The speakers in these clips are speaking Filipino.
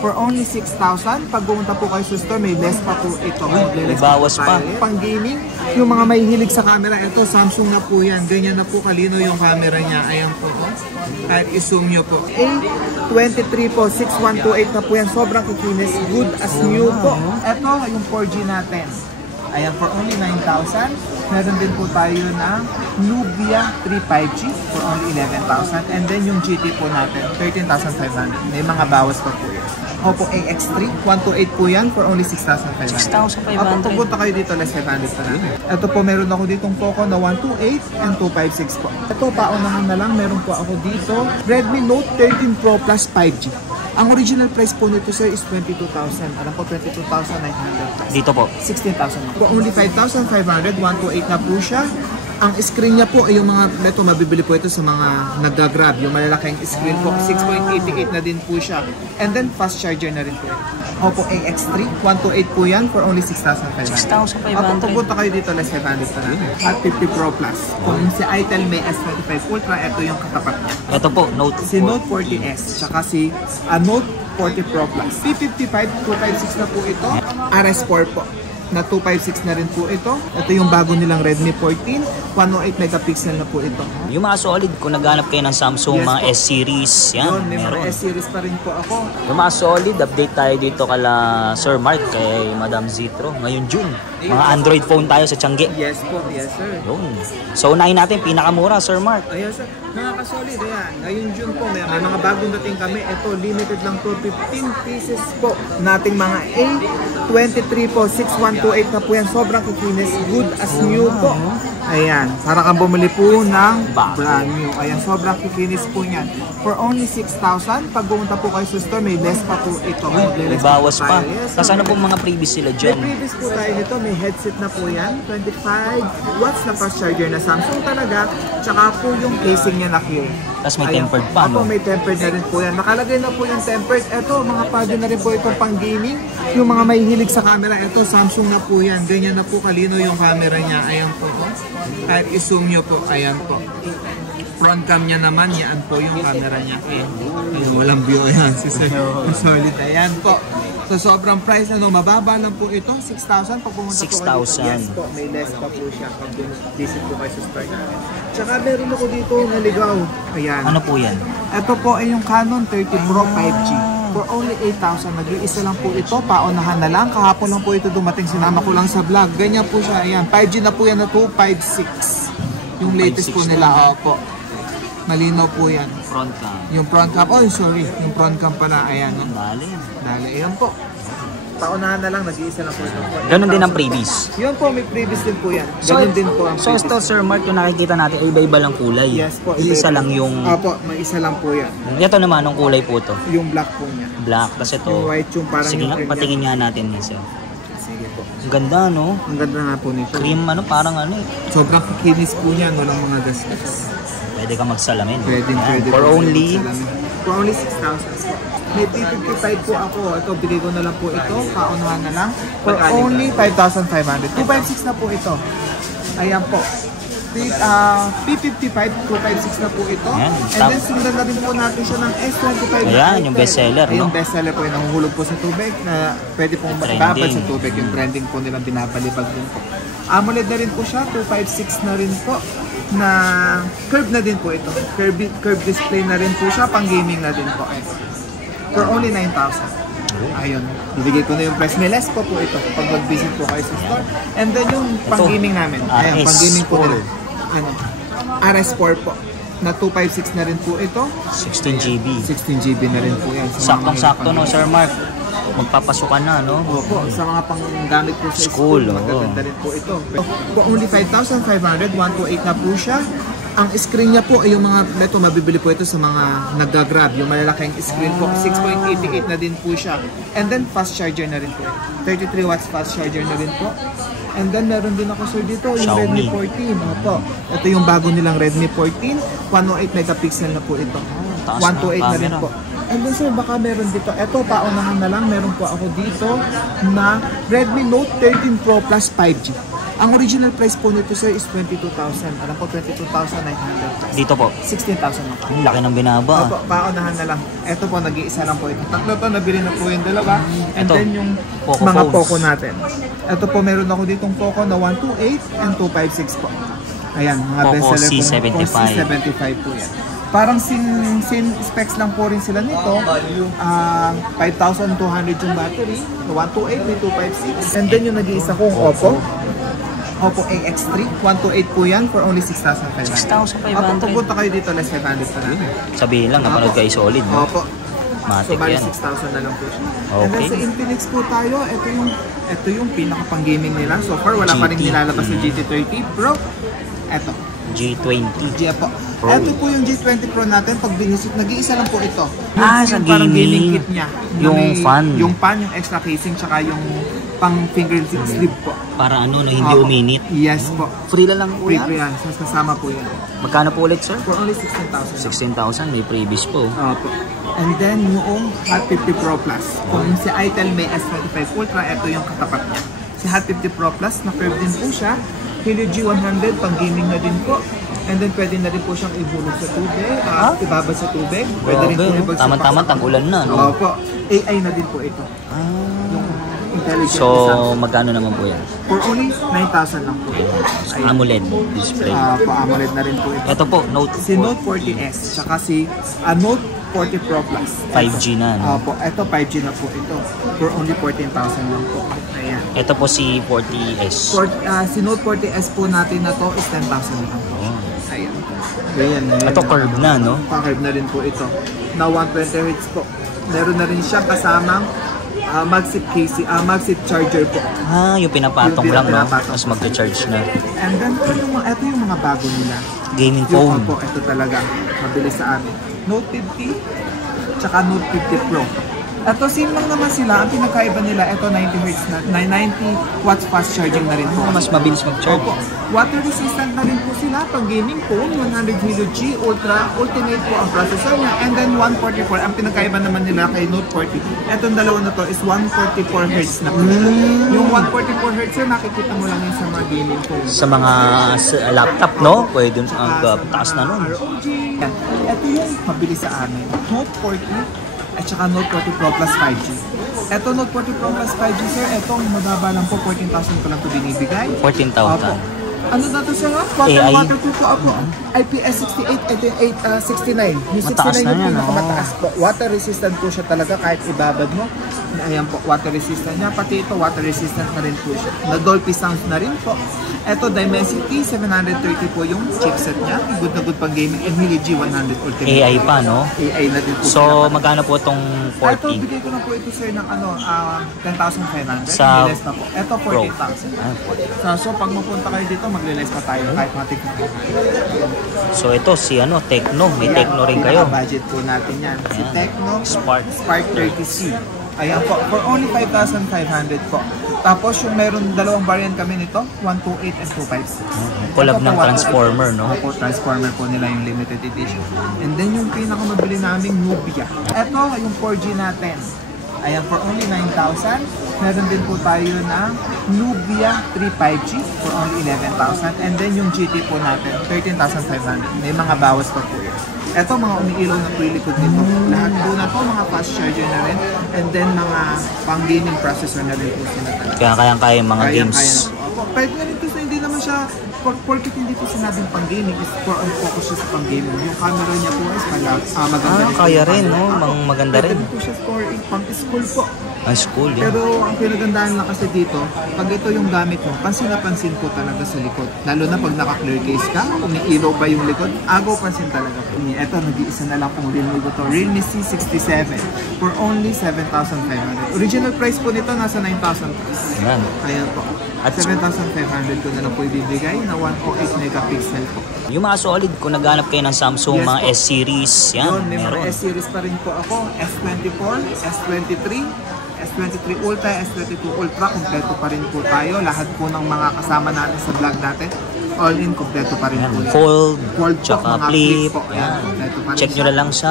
For only 6,000, pag pumunta po kayo sa store, may less pa po ito. May bawas pa. Pang gaming, yung mga may hilig sa camera, ito Samsung na po yan. Ganyan na po kalino yung camera niya. Ayan po. Kahit i-zoom nyo po. A23 po, 6128 na po yan. Sobrang kikinis. Good as new po. Ito yung 4G natin. Ayan, for only 9,000. Meron din po tayo ng Nubia 3 5G for only 11,000. And then yung GT po natin, 13,500. May mga bawas pa po yun. Oppo AX3, 128 po yan for only 6,500. 6,500. At pupunta kayo dito, less 500 pa lang. Ito po, meron ako ditong Poco na 128 and 256 po. Ito, paunahan na lang, meron po ako dito Redmi Note 13 Pro Plus 5G. Ang original price po nito, sir, is 22,000. Alam po, 22,900. Dito po 16,000. For only 5,500, 128 na po siya. Ang screen niya po ay yung mga, ito mabibili po ito sa mga nag-grab, yung malalaking screen po, 6.88 na din po siya. And then fast charger na rin po. Oppo AX3, 128 po yan for only 6,500. 6,500. At pupunta kayo dito, less 500 pa lang. At 50 Pro Plus. Kung si Itel may S25 Ultra, ito yung katapat niya. ito po, Note Si Note 40S, tsaka si Note 40 Pro Plus. P55, 256 na po ito. RS4 po na 256 na rin po ito. Ito yung bago nilang Redmi 14, 108 megapixel na po ito. Yung mga solid, kung naghanap kayo ng Samsung, Yes, mga po. S-series, yan, Yun, may meron. mga S-series pa rin po ako. Yung mga solid, update tayo dito kala Sir Mark, kay Madam Zitro. Ngayon June, mga Android phone tayo sa Tiangge. Yes po, yes sir. Yun. So, unahin natin, pinakamura, Sir Mark. Ayun sir, mga kasolid, ayan. Ngayon June po, may mga bagong dating kami. Ito, limited lang to, 15 pieces po. Nating mga A23 po, 6128 na po yan. Sobrang kikinis, good as new po. Ayan, para kang bumili po ng brand new. Ayan, sobrang kikinis po niyan. For only 6,000, pag pumunta po kayo sa store, may less pa po ito. May bawas pa. Yes, Kasi ano po mga previous sila may dyan? previous po tayo nito, may headset na po yan, 25 watts na fast charger na Samsung talaga, tsaka po yung casing niya na clear. Tapos may Ayan. tempered pa, Opo, no? may tempered na rin po yan. Nakalagay na po yung tempered. Ito, mga pado na rin po itong pang gaming. Yung mga may hilig sa camera, ito Samsung na po yan. Ganyan na po kalino yung camera niya. Ayan po. Kahit i-zoom nyo po, ayan po. Front cam niya naman, yan po yung camera niya. Ayan, walang view. Ayan, solid. Ayan po. So, sobrang price, mababa lang po ito, 6,000 pag pumunta po kayo. 6,000. Yes po, may less pa po siya pag visit po kayo sa store namin. Tsaka meron ako dito naligaw. Ayan. Ano po yan? Ito po ay yung Canon 30 Pro 5G. For only 8,000, nag-iisa lang po ito, paunahan na lang. Kahapon lang po ito dumating, sinama ko lang sa vlog. Ganyan po siya, ayan. 5G na po yan na 256. Yung latest po nila, opo. Malinaw po yan. Front cam. Yung front cam, oh sorry, yung front cam pala, ayan. No? Dali. Dali, ayan po. Paunahan na lang, nag-iisa lang po ito. Ganun din ang previous. Yun po, may previous din po yan. Ganun din po ang So, previous. ito, Sir Mark, yung nakikita natin, iba-iba lang kulay. Yes po. Isa lang yung... Opo, may isa lang po yan. Ito naman, ang kulay po to. Yung black po niya. Black. Kasi ito... Yung white, yung parang Sige yung nga, cream patingin nga natin yan, sir. Sige po. Ang ganda, no? Ang ganda nga po nito. Cream, ano, parang ano eh. Sobrang kikinis po niya, walang mga gastos. Pwede ka magsalamin. Pwede. For only... For only 6,000 po. May P55 po ako. Ito, bigay ko na lang po ito. Paunahan na lang. For only 5,500. 256 na po ito. Ayan po. P55, 256 na po ito. Ayan, and then sundan na rin po natin siya ng S25. Ayan, yung bestseller, no? Yung bestseller po yung nanguhulog po sa tubig na pwede pong babad sa tubig. Yung trending po nilang binapalipag din po. AMOLED na rin po siya, 256 na rin po. Na curve na din po ito. Curve display na rin po siya, pang gaming na din po. For only 9,000. Ayun, bibigay ko na yung price. May less pa po ito pag mag-visit po kayo sa store. And then yung pang gaming namin. Ayan, pang gaming po nila. Ano, RS4 po. Na 256 na rin po ito. 16GB. 16GB na rin po yan. Saktong-sakto, no, Sir Mark? Magpapasukan na, no? Opo, sa mga panggamit po sa School, magaganda rin po ito. For only 5,500, 128 na po siya. Ang screen niya po ay yung mga, ito mabibili po ito sa mga nag-grab, yung malalaking screen po, 6.88 na din po siya. And then fast charger na rin po. 33 watts fast charger na rin po. And then meron din ako sir dito, yung Xiaomi. Redmi 14. Opo. Ito yung bago nilang Redmi 14, 108 megapixel na po ito. 128 na rin po. And then sir, baka meron dito, eto paunahan na lang, meron po ako dito na Redmi Note 13 Pro Plus 5G. Ang original price po nito sir is 22,000. Alam po, 22,900. Dito po. 16,000 na po. Ang laki ng binaba. Opo, paunahan na lang. Ito po, nag-iisa lang po ito. Tatlo to, nabili na po yung dalawa. And Ito, then yung Poco mga phones. Poco natin. Ito po, meron ako ditong Poco na 128 and 256 po. Ayan, mga Poco bestseller po. C75. Poco C75 po yan. Parang same specs lang po rin sila nito. 5,200 yung battery. 128 may 256. And then yung nag-iisa kong Oppo. Oppo AX3. 128 po yan for only 6,500. 6,500. Opo, pupunta kayo dito, less 500 pa lang. Sabihin lang, napanood kayo solid. No? Opo. So, Matic bali yan. 6,000 na lang po siya. And then Okay. sa Infinix po tayo, ito yung pinaka pang gaming nila. So far, wala pa rin GT. nilalabas sa GT30 Pro. Ito. G20. G po. Pro. Ito po yung G20 Pro natin. Pag binisit, nag-iisa lang po ito. Sa parang gaming. kit niya. Na Yung fan. Yung fan, yung extra casing, tsaka yung pang finger sleeve po. Para ano, no, hindi Opo. uminit. Yes po. Free lang po Free yan. po yan. So, kasama po yan. Magkano po ulit, sir? For only 16,000. 16,000. May previous po. Opo. And then, yung Hot 50 Pro Plus. Kung si Itel may S25 Ultra, ito yung katapat niya. Si Hot 50 Pro Plus, na-curve din po siya. Helio G100, pang gaming na din po. And then, pwede na rin po siyang ibulog sa tubig, ibabad sa tubig. Pwede rin po Grabe, no? ibag sa Tama-tama, tag-ulan na, no? Opo. AI na din po ito. Yung intelligent So, design. magkano naman po yan? For only 9,000 lang po. AMOLED display. Po AMOLED na rin po ito. Ito po, Note Si Note 40S, tsaka si Note 40 Pro Plus. 5G na, no? Opo, ito 5G na po ito. For only 14,000 lang po. Ayan. Ito po si 40S. Si Note 40S po natin na to is 10,000 lang po. Oh. Ayan. Ayan. Ito curve na, no? Pa-curve na rin po ito. Na 120 Hz po. Meron na rin siya kasamang MagSafe charger po. Yung pinapatong Yung lang, no? pinapatong. Tapos magka-charge na. And then, ito yung mga bago nila. Gaming Yung phone. po, ito talaga. Mabilis sa amin. Note 50, tsaka Note 50 Pro. Ito, same lang naman sila. Ang pinakaiba nila, ito 90 Hz na 90 watts fast charging na rin po. Mas mabilis mag-charge. Opo. Water resistant na rin po sila. Pang gaming phone, 100 Helio G Ultra, ultimate po ang processor niya. And then 144. Ang pinakaiba naman nila kay Note 40. Itong dalawa na to is 144 Hz na po. Yung 144 Hz, nakikita mo lang yun sa mga gaming phone. Sa mga laptop, no? Pwede ang taas na nun. ROG. Yan. Ito yung mabilis sa amin. Note 40 at saka Note 40 Pro Plus 5G. Ito Note 40 Pro Plus 5G sir, etong mababa lang po, 14,000 ko lang ito binibigay. 14,000. Opo. Ano na to sir? AI? Waterproof po ako. IPS68, ito yung 69. Yung 69 Mataas na yung yan, pinakamataas po. Water resistant po siya talaga kahit ibabad mo. Ayan po, water resistant niya. Pati ito, water resistant na rin po siya. Na Dolphy Sound na rin po. Ito, Dimensity 730 po yung chipset niya. Good na good pang gaming. And Helio G100 Ultimate. AI pa, no? AI na din po. So, magkano po itong Ito, 40? bigay ko na po ito sir ng 10,500. Sa Magle-less pa po. Ito, Pro. 40,000. 40. So, pag mapunta kayo dito, magle-less pa tayo kahit mga So, ito si Tecno. May Tecno rin kayo. Budget po natin yan. Si Ayan. Tecno Spark. 30C. Ayan po, for only 5,500 po. Tapos yung meron dalawang variant kami nito, 128 and 256. Collab Ito po, ng Transformer, no? Opo, Transformer po nila yung limited edition. And then yung pinakamabili naming Nubia. Ito yung 4G natin. Ayan, for only 9,000. Meron din po tayo na Nubia 3 5G for only 11,000. And then yung GT po natin, 13,500. May mga bawas pa po yun. Ito mga umiilaw na pre-likod nito. Lahat po na to, mga fast charger na rin. And then mga pang gaming processor na rin po sila talaga. Kaya kayang-kaya yung mga games. Kaya na po. Opo, pwede na rin to, hindi naman siya, porkit hindi po sinabing pang gaming, is for on focus siya sa pang gaming. Yung camera niya po is maganda rin. Kaya rin, no? Maganda rin. Pwede po siya for pang school po. Ang school, yan. Pero ang pinagandaan lang kasi dito, pag ito yung gamit mo, pansin na pansin po talaga sa likod. Lalo na pag naka-clear case ka, umiilaw pa yung likod, agaw pansin talaga po. Ito, nag-iisa na lang pong Realme to. Realme C67 for only 7,500. Original price po nito, nasa 9,000 po. Yan. Ayan po. At 7,500 ko na lang po ibibigay na 108 megapixel po. Yung mga solid, kung naghanap kayo ng Samsung, Yes mga po. S-series, yan, Yun, may meron. mga S-series pa rin po ako. S24, S23, S23 Ultra, S22 Ultra. Kompleto pa rin po tayo. Lahat po ng mga kasama natin sa vlog natin. All in, kompleto pa rin Yan, po. fold, Fold po, tsaka mga flip. po. Ayan, Yan. kompleto pa rin Check nyo siya. na lang sa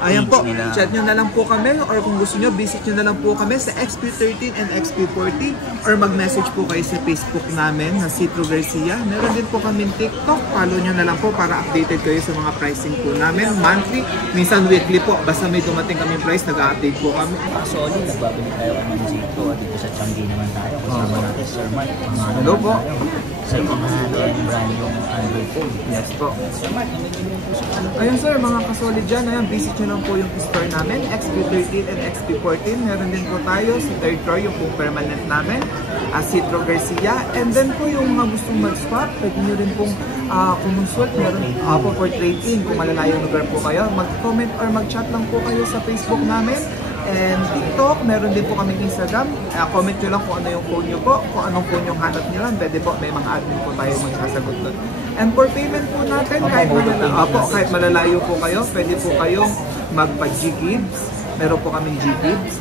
Ayan page po, nila. chat nyo na lang po kami or kung gusto nyo, visit nyo na lang po kami sa XP13 and XP14 or mag-message po kayo sa Facebook namin na Citro Garcia. Meron din po kami TikTok, follow nyo na lang po para updated kayo sa mga pricing po namin. Monthly, minsan weekly po. Basta may dumating kami price, nag-update po kami. Solid, nagbabalik tayo kay Ma'am Zito. Dito sa Changi naman tayo. Kasama natin, Sir Mike. Hello po. Second hand and brand yung Android phone. Yes po. Sir Mike, namimili po sa ano? Ayun sir, mga kasolid dyan, ayan, visit nyo lang po yung store namin, XP13 and XP14. Meron din po tayo sa third floor, yung pong permanent namin, Citro Garcia. And then po yung mga gustong mag-swap, pwede nyo rin pong kumusult, meron po for trade-in. Kung malalayong lugar po kayo, mag-comment or mag-chat lang po kayo sa Facebook namin. And TikTok, meron din po kami Instagram. Comment nyo lang kung ano yung phone nyo po, kung anong phone yung hanap nyo lang. Pwede po, may mga admin po tayo magsasagot doon. And for payment po natin, kahit malalayo po kayo, pwede po kayong magpa-G-Gibbs. Meron po kaming G-Gibbs.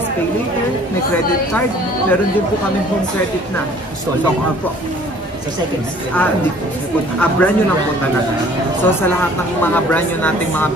SPay later, may credit card. Meron din po kami home credit na. So, po. Sa second hand? Hindi po. Brand new lang po talaga. So sa lahat ng mga brand new nating mga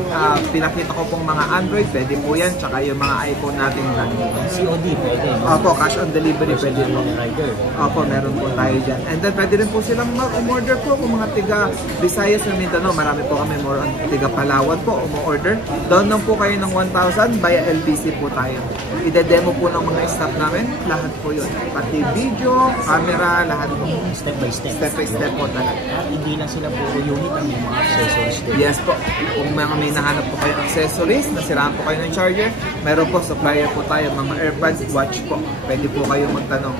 pinakita ko pong mga Android, pwede po yan. Tsaka yung mga iPhone nating brand new. COD pwede. Opo, cash on delivery pwede po. Rider. Opo, meron po tayo dyan. And then pwede rin po silang mag-order po kung mga tiga Visayas na Mindanao. Marami po kami more on tiga Palawan po umu-order. Down lang po kayo ng 1,000 via LBC po tayo. Ide-demo po ng mga staff namin. Lahat po yun. Pati video, camera, lahat po. Step by step. Step by step po talaga. At hindi lang sila puro unit ang mga accessories din. Yes po. Kung may nahanap po kayo accessories, nasiraan po kayo ng charger, meron po supplier po tayo, mga earbuds, watch po. Pwede po kayo magtanong.